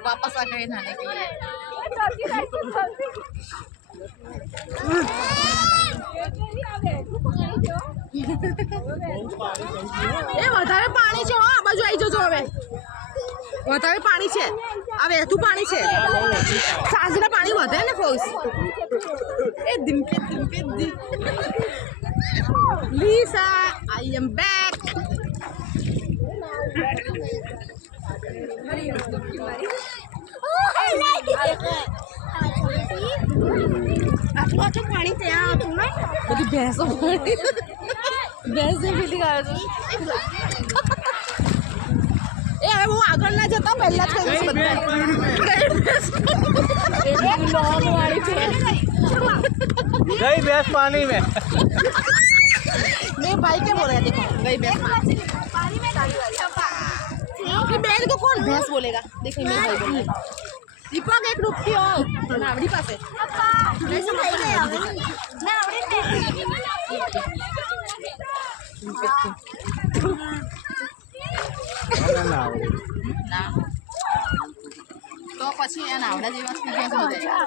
वापस आ गए नहाने के लिए। એ વધારે પાણી છે આ બાજુ આવી જજો હવે વધારે પાણી છે આ વહેતું પાણી છે સાંજના પાણી વધે ને ફોર્સ એ ધીમકે લીસા આઈ એમ બેક આટલું પાણી ત્યાં હતું ને બધી ભેંસો ભેંસ ફીલિંગ આવે છે એ હવે હું આગળ ના જતા પહેલા જ કહીશ गई भैंस पानी में मेरे भाई क्या बोल रहे हैं देखो गई भैंस ये बैल को कौन भैंस बोलेगा देखो मेरे भाई बोल रहे हैं दीपक एक रुपटी और नावड़ी पास है तो પછી આ નાવડા જેવા થઈ ગયા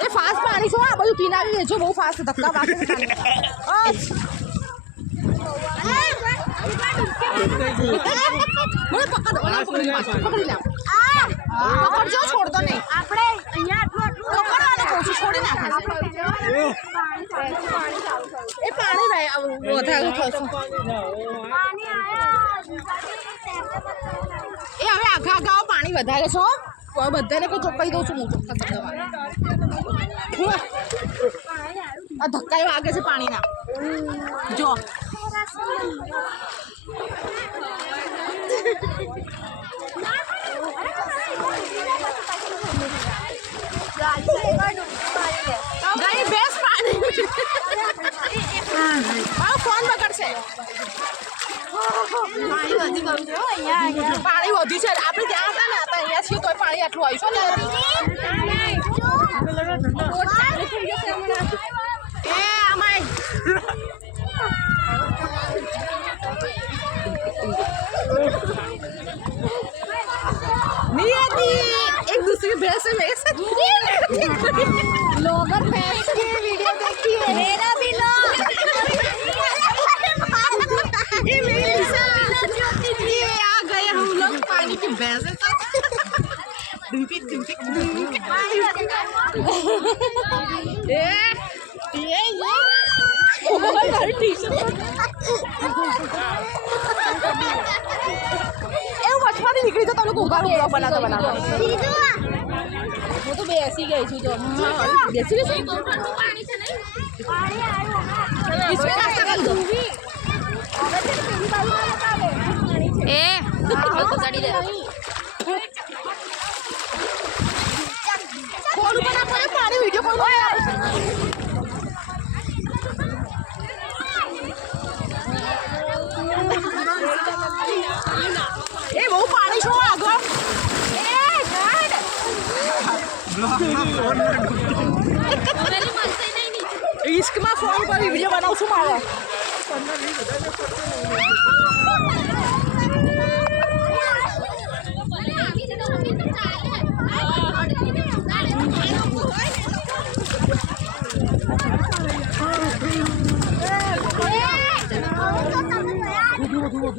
એ ફાસ્ટ પાણી છો આ બધું પીનાવી લેજો બહુ ફાસ્ટ ધક્કા વાગે છે મને પકડ પકડી લે પકડજો છોડતો નહીં આપણે અહીંયા આટલું પકડવાનું કહું છું છોડી નાખે એ પાણી વધારે થશે એ હવે આખા આખા પાણી વધારે છો બધાને કોઈ ચોખ્ખાઈ દઉં છું હું ચોખ્ખા શબ્દમાં આ ધક્કા વાગે છે પાણીના જો બેસ્ટ પાણી ફોન પકડશે પાણી વધી ગયું છે પાણી વધ્યું છે આપણે ત્યાં હતા ને અહીંયા છીએ તો પાણી આટલું આવ્યું છે ને એ આમાં नियति एक दूसरे भैंस में लोगर भैंस की वीडियो देखी है मेरा भी लो ये मेरी लिसा ये आ गए हम लोग पानी की भैंस ये वचमाથી નીકળી તો તમે ઘોઘાનો બ્લોગ બનાવતા હું તો બેસી ગઈ છું જો બેસી ગઈ છું પાણી છે નહીં પાણી આવ્યું इसमें नाश्ता कर दो ए तो गाड़ी दे फोन पर આપણે પાણી વિડિયો કોલ એ બહુ પાણી છો આગળ એ ગાડ રિસ્ક માં ફોન પર વિડિયો બનાવું છું મારે